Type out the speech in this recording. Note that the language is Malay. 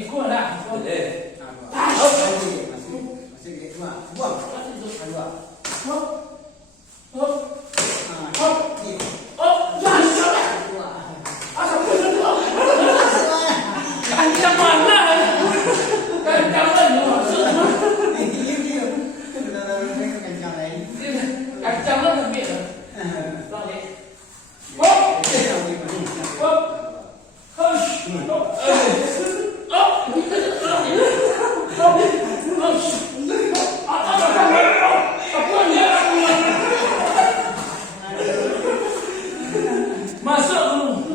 Ikut lah. Boleh. Sikit buang. Buang. Buang. Hop. Hop. Hop. Oh, jangan sampai. Asal pun tu. Kan mana? Kan jangan maksud. Kacang lah lebih. Lagi. Hop. Hop. Hush.